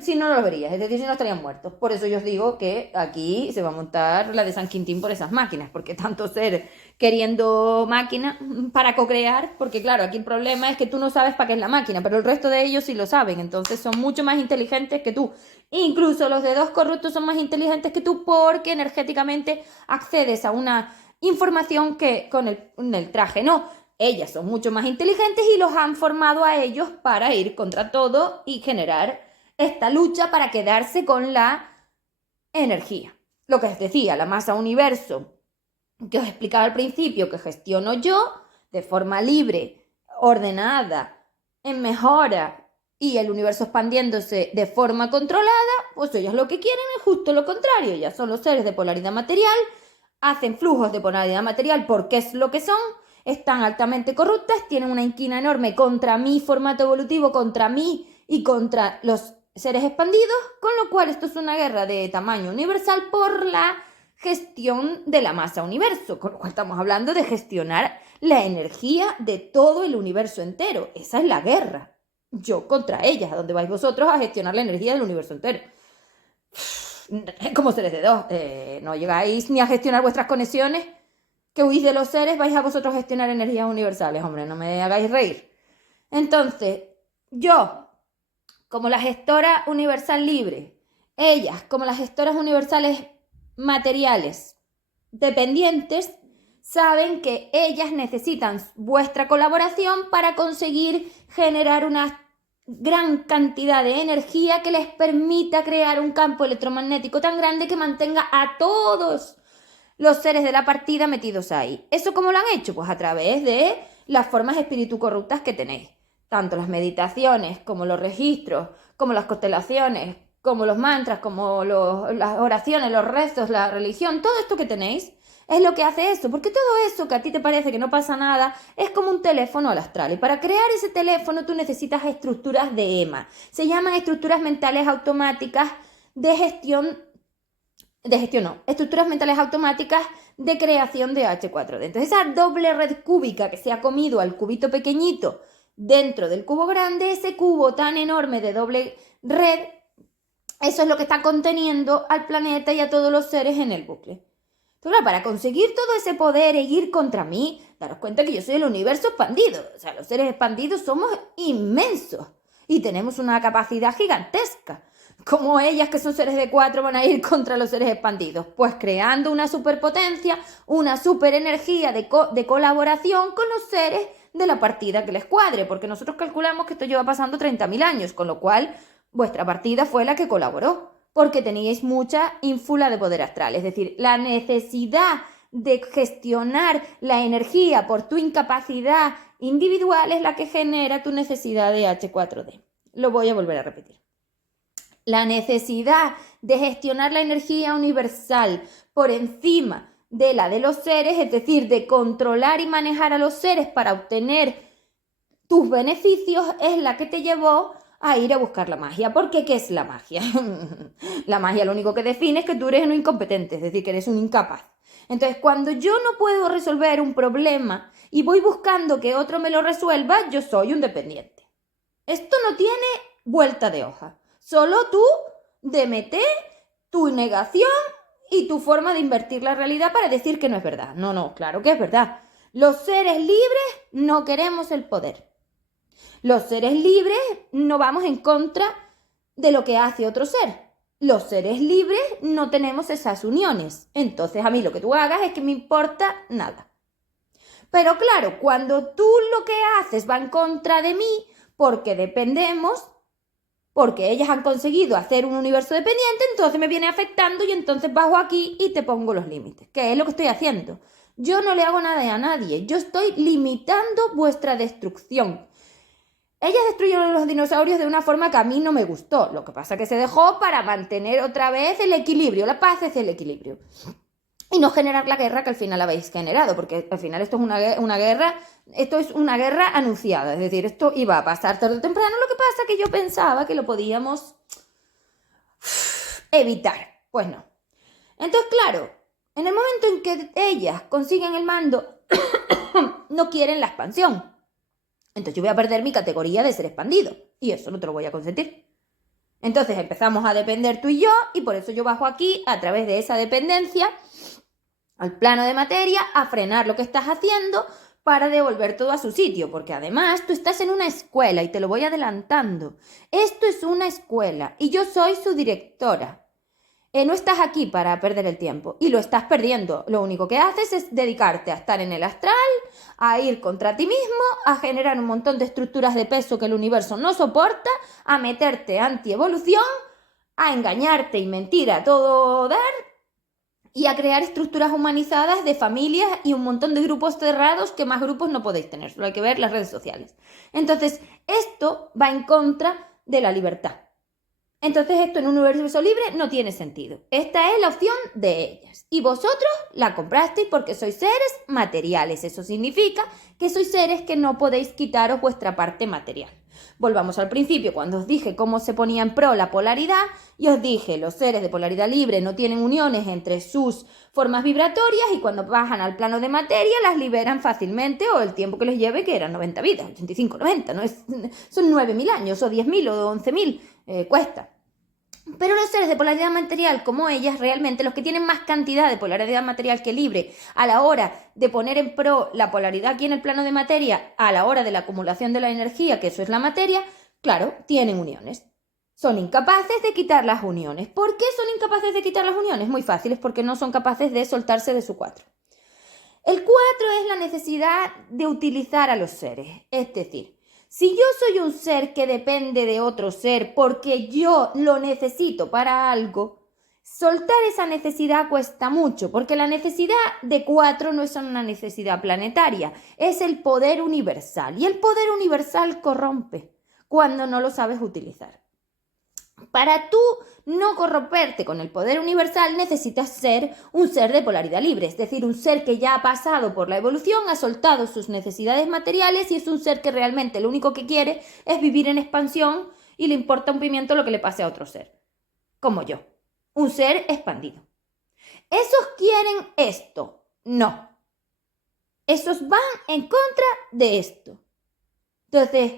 si no lo verías, es decir, si no estarían muertos. Por eso yo os digo que aquí se va a montar la de San Quintín por esas máquinas, porque tanto ser queriendo máquina para co-crear, porque claro, aquí el problema es que tú no sabes para qué es la máquina, pero el resto de ellos sí lo saben, entonces son mucho más inteligentes que tú. Incluso los dedos corruptos son más inteligentes que tú porque energéticamente accedes a una información que con el traje no. Ellas son mucho más inteligentes y los han formado a ellos para ir contra todo y generar esta lucha para quedarse con la energía. Lo que os decía, la masa universo que os explicaba al principio, que gestiono yo de forma libre, ordenada, en mejora y el universo expandiéndose de forma controlada, pues ellos lo que quieren es justo lo contrario. Ya son los seres de polaridad material, hacen flujos de polaridad material porque es lo que son, están altamente corruptas, tienen una inquina enorme contra mi formato evolutivo, contra mí y contra los seres expandidos, con lo cual esto es una guerra de tamaño universal por la gestión de la masa universo, con lo cual estamos hablando de gestionar la energía de todo el universo entero. Esa es la guerra. Yo contra ellas, ¿a dónde vais vosotros a gestionar la energía del universo entero? Como seres de dos, no llegáis ni a gestionar vuestras conexiones, que huís de los seres, vais a vosotros a gestionar energías universales, hombre, no me hagáis reír. Entonces, yo, como la gestora universal libre, ellas, como las gestoras universales materiales dependientes, saben que ellas necesitan vuestra colaboración para conseguir generar una gran cantidad de energía que les permita crear un campo electromagnético tan grande que mantenga a todos los seres de la partida metidos ahí. ¿Eso cómo lo han hecho? Pues a través de las formas espíritu corruptas que tenéis. Tanto las meditaciones, como los registros, como las constelaciones, como los mantras, como las oraciones, los rezos, la religión, todo esto que tenéis es lo que hace eso, porque todo eso que a ti te parece que no pasa nada es como un teléfono al astral. Y para crear ese teléfono tú necesitas estructuras de EMA. Se llaman estructuras mentales automáticas estructuras mentales automáticas de creación de H4D. Entonces esa doble red cúbica que se ha comido al cubito pequeñito dentro del cubo grande, ese cubo tan enorme de doble red, eso es lo que está conteniendo al planeta y a todos los seres en el bucle. Entonces, para conseguir todo ese poder e ir contra mí, daros cuenta que yo soy el universo expandido. O sea, los seres expandidos somos inmensos y tenemos una capacidad gigantesca. ¿Cómo ellas, que son seres de 4, van a ir contra los seres expandidos? Pues creando una superpotencia, una superenergía de colaboración con los seres de la partida que les cuadre, porque nosotros calculamos que esto lleva pasando 30.000 años, con lo cual vuestra partida fue la que colaboró, porque teníais mucha ínfula de poder astral, es decir, la necesidad de gestionar la energía por tu incapacidad individual es la que genera tu necesidad de H4D. Lo voy a volver a repetir. La necesidad de gestionar la energía universal por encima de la de los seres, es decir, de controlar y manejar a los seres para obtener tus beneficios, es la que te llevó a ir a buscar la magia. Porque ¿qué es la magia? La magia lo único que define es que tú eres un incompetente, es decir, que eres un incapaz. Entonces, cuando yo no puedo resolver un problema y voy buscando que otro me lo resuelva, yo soy un dependiente. Esto no tiene vuelta de hoja. Solo tú demete tu negación y tu forma de invertir la realidad para decir que no es verdad. No, claro que es verdad. Los seres libres no queremos el poder. Los seres libres no vamos en contra de lo que hace otro ser. Los seres libres no tenemos esas uniones. Entonces a mí lo que tú hagas es que me importa nada. Pero claro, cuando tú lo que haces va en contra de mí, porque dependemos, porque ellas han conseguido hacer un universo dependiente, entonces me viene afectando y entonces bajo aquí y te pongo los límites. ¿Qué es lo que estoy haciendo? Yo no le hago nada a nadie. Yo estoy limitando vuestra destrucción. Ellas destruyeron los dinosaurios de una forma que a mí no me gustó. Lo que pasa es que se dejó para mantener otra vez el equilibrio. La paz es el equilibrio. Y no generar la guerra que al final habéis generado, porque al final esto es una guerra anunciada. Es decir, esto iba a pasar tarde o temprano. Lo que pasa es que yo pensaba que lo podíamos evitar. Pues no. Entonces, claro, En el momento en que ellas consiguen el mando, no quieren la expansión. Entonces yo voy a perder mi categoría de ser expandido. Y eso no te lo voy a consentir. Entonces empezamos a depender tú y yo, y por eso yo bajo aquí, a través de esa dependencia, al plano de materia, a frenar lo que estás haciendo para devolver todo a su sitio, porque además tú estás en una escuela y te lo voy adelantando. Esto es una escuela y yo soy su directora. No estás aquí para perder el tiempo y lo estás perdiendo. Lo único que haces es dedicarte a estar en el astral, a ir contra ti mismo, a generar un montón de estructuras de peso que el universo no soporta, a meterte anti-evolución, a engañarte y mentir a todo dar y a crear estructuras humanizadas de familias y un montón de grupos cerrados que más grupos no podéis tener. Solo hay que ver las redes sociales. Entonces, esto va en contra de la libertad. Entonces esto en un universo libre no tiene sentido. Esta es la opción de ellas. Y vosotros la comprasteis porque sois seres materiales. Eso significa que sois seres que no podéis quitaros vuestra parte material. Volvamos al principio, cuando os dije cómo se ponía en pro la polaridad, y os dije, los seres de polaridad libre no tienen uniones entre sus formas vibratorias y cuando bajan al plano de materia las liberan fácilmente o el tiempo que les lleve, que eran 90 vidas, 85, 90, no es, son 9.000 años o 10.000 o 11.000, cuesta. Pero los seres de polaridad material como ellas, realmente los que tienen más cantidad de polaridad material que libre a la hora de poner en pro la polaridad aquí en el plano de materia, a la hora de la acumulación de la energía, que eso es la materia, claro, tienen uniones. Son incapaces de quitar las uniones. ¿Por qué son incapaces de quitar las uniones? Muy fácil, es porque no son capaces de soltarse de su 4. El 4 es la necesidad de utilizar a los seres, es decir, si yo soy un ser que depende de otro ser porque yo lo necesito para algo, soltar esa necesidad cuesta mucho, porque la necesidad de 4 no es una necesidad planetaria, es el poder universal. Y el poder universal corrompe cuando no lo sabes utilizar. Para tú no corromperte con el poder universal necesitas ser un ser de polaridad libre, es decir, un ser que ya ha pasado por la evolución, ha soltado sus necesidades materiales y es un ser que realmente lo único que quiere es vivir en expansión y le importa un pimiento lo que le pase a otro ser, como yo, un ser expandido. ¿Esos quieren esto? No. Esos van en contra de esto. Entonces,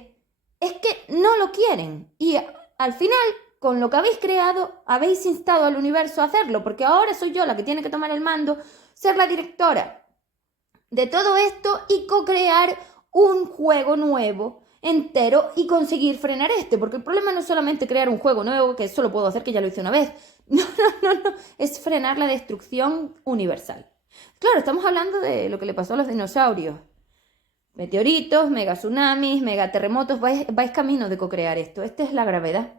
es que no lo quieren y al final, con lo que habéis creado, habéis instado al universo a hacerlo, porque ahora soy yo la que tiene que tomar el mando, ser la directora de todo esto y co-crear un juego nuevo entero y conseguir frenar porque el problema no es solamente crear un juego nuevo, que eso lo puedo hacer, que ya lo hice una vez, no, es frenar la destrucción universal. Claro, estamos hablando de lo que le pasó a los dinosaurios. Meteoritos, mega tsunamis, mega terremotos, vais camino de co-crear esto. Esta es la gravedad.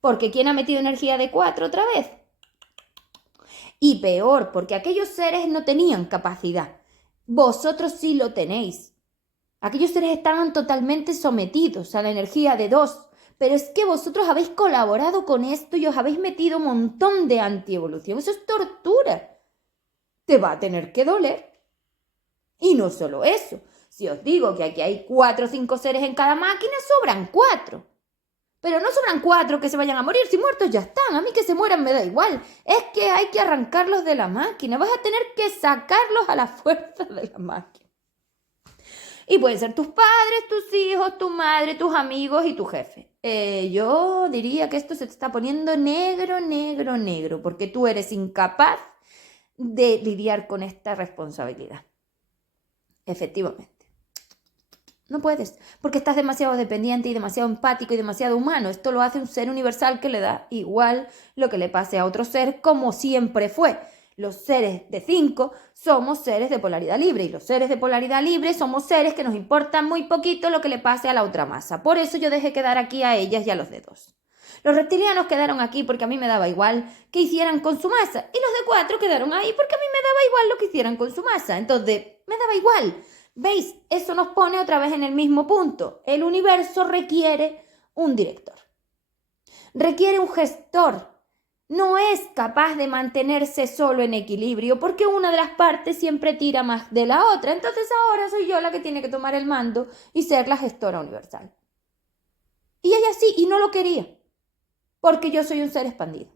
Porque ¿quién ha metido energía de 4 otra vez? Y peor, porque aquellos seres no tenían capacidad. Vosotros sí lo tenéis. Aquellos seres estaban totalmente sometidos a la energía de 2. Pero es que vosotros habéis colaborado con esto y os habéis metido un montón de antievolución. Eso es tortura. Te va a tener que doler. Y no solo eso. Si os digo que aquí hay 4 o 5 seres en cada máquina, sobran 4. Pero no sobran 4 que se vayan a morir, si muertos ya están, a mí que se mueran me da igual. Es que hay que arrancarlos de la máquina, vas a tener que sacarlos a la fuerza de la máquina. Y pueden ser tus padres, tus hijos, tu madre, tus amigos y tu jefe. Yo diría que esto se te está poniendo negro, negro, negro, porque tú eres incapaz de lidiar con esta responsabilidad. Efectivamente. No puedes, porque estás demasiado dependiente y demasiado empático y demasiado humano. Esto lo hace un ser universal que le da igual lo que le pase a otro ser, como siempre fue. Los seres de 5 somos seres de polaridad libre y los seres de polaridad libre somos seres que nos importa muy poquito lo que le pase a la otra masa. Por eso yo dejé quedar aquí a ellas y a los de 2. Los reptilianos quedaron aquí porque a mí me daba igual que hicieran con su masa y los de 4 quedaron ahí porque a mí me daba igual lo que hicieran con su masa. Entonces, me daba igual. ¿Veis? Eso nos pone otra vez en el mismo punto. El universo requiere un director. Requiere un gestor. No es capaz de mantenerse solo en equilibrio porque una de las partes siempre tira más de la otra. Entonces ahora soy yo la que tiene que tomar el mando y ser la gestora universal. Y ella sí, y no lo quería, porque yo soy un ser expandido.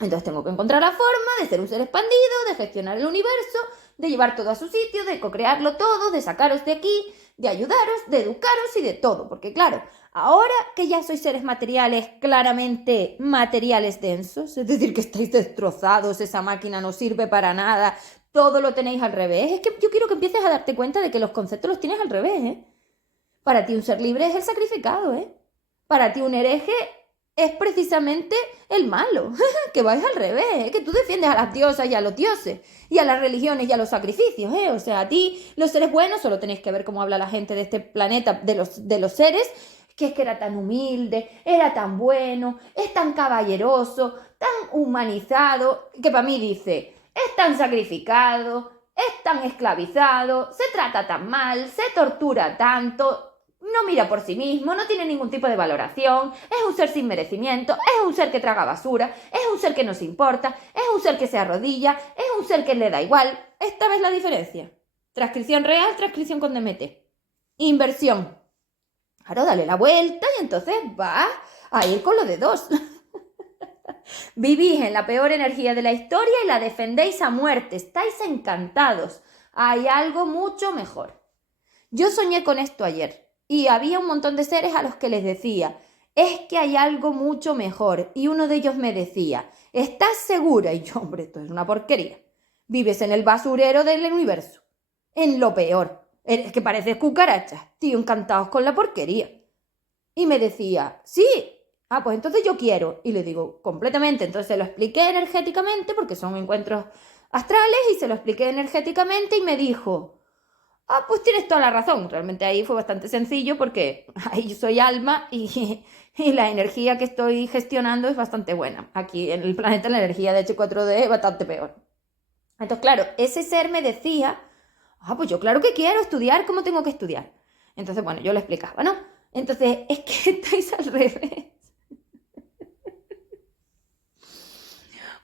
Entonces tengo que encontrar la forma de ser un ser expandido, de gestionar el universo, de llevar todo a su sitio, de co-crearlo todo, de sacaros de aquí, de ayudaros, de educaros y de todo. Porque claro, ahora que ya sois seres materiales, claramente materiales densos, es decir, que estáis destrozados, esa máquina no sirve para nada, todo lo tenéis al revés, es que yo quiero que empieces a darte cuenta de que los conceptos los tienes al revés, ¿eh? Para ti un ser libre es el sacrificado, ¿eh? Para ti un hereje es precisamente el malo, que vais al revés, ¿eh? Que tú defiendes a las diosas y a los dioses, y a las religiones y a los sacrificios, ¿eh? O sea, a ti los seres buenos, solo tenéis que ver cómo habla la gente de este planeta, de los seres, que es que era tan humilde, era tan bueno, es tan caballeroso, tan humanizado, que para mí dice, es tan sacrificado, es tan esclavizado, se trata tan mal, se tortura tanto, no mira por sí mismo, no tiene ningún tipo de valoración, es un ser sin merecimiento, es un ser que traga basura, es un ser que no se importa, es un ser que se arrodilla, es un ser que le da igual. Esta vez la diferencia. Transcripción real, transcripción con DMT. Inversión. Claro, dale la vuelta y entonces vas a ir con lo de dos. Vivís en la peor energía de la historia y la defendéis a muerte. Estáis encantados. Hay algo mucho mejor. Yo soñé con esto ayer y había un montón de seres a los que les decía, es que hay algo mucho mejor. Y uno de ellos me decía, ¿estás segura? Y yo, hombre, esto es una porquería. Vives en el basurero del universo, en lo peor. Es que pareces cucarachas, tío, encantados con la porquería. Y me decía, sí, pues entonces yo quiero. Y le digo, completamente. Entonces se lo expliqué energéticamente, porque son encuentros astrales, y se lo expliqué energéticamente y me dijo, pues tienes toda la razón. Realmente ahí fue bastante sencillo porque ahí yo soy alma y la energía que estoy gestionando es bastante buena. Aquí en el planeta la energía de H4D es bastante peor. Entonces, claro, ese ser me decía, pues yo claro que quiero estudiar, ¿cómo tengo que estudiar? Entonces, bueno, yo le explicaba, ¿no? Entonces, es que estáis al revés.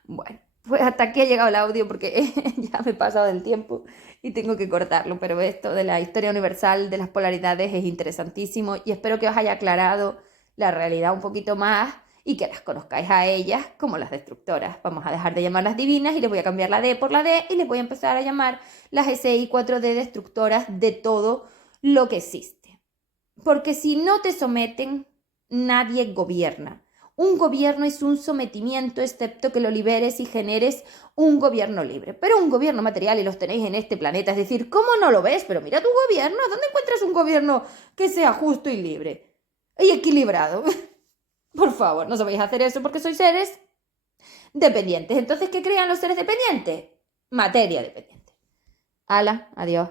Bueno, pues hasta aquí ha llegado el audio porque ya me he pasado del tiempo y tengo que cortarlo, pero esto de la historia universal de las polaridades es interesantísimo y espero que os haya aclarado la realidad un poquito más y que las conozcáis a ellas como las destructoras. Vamos a dejar de llamarlas divinas y les voy a cambiar la D por la D y les voy a empezar a llamar las SI 4D destructoras de todo lo que existe. Porque si no te someten, nadie gobierna. Un gobierno es un sometimiento, excepto que lo liberes y generes un gobierno libre. Pero un gobierno material, y los tenéis en este planeta, es decir, ¿cómo no lo ves? Pero mira tu gobierno, ¿dónde encuentras un gobierno que sea justo y libre? Y equilibrado. Por favor, no sabéis hacer eso porque sois seres dependientes. Entonces, ¿qué crean los seres dependientes? Materia dependiente. Hala, adiós.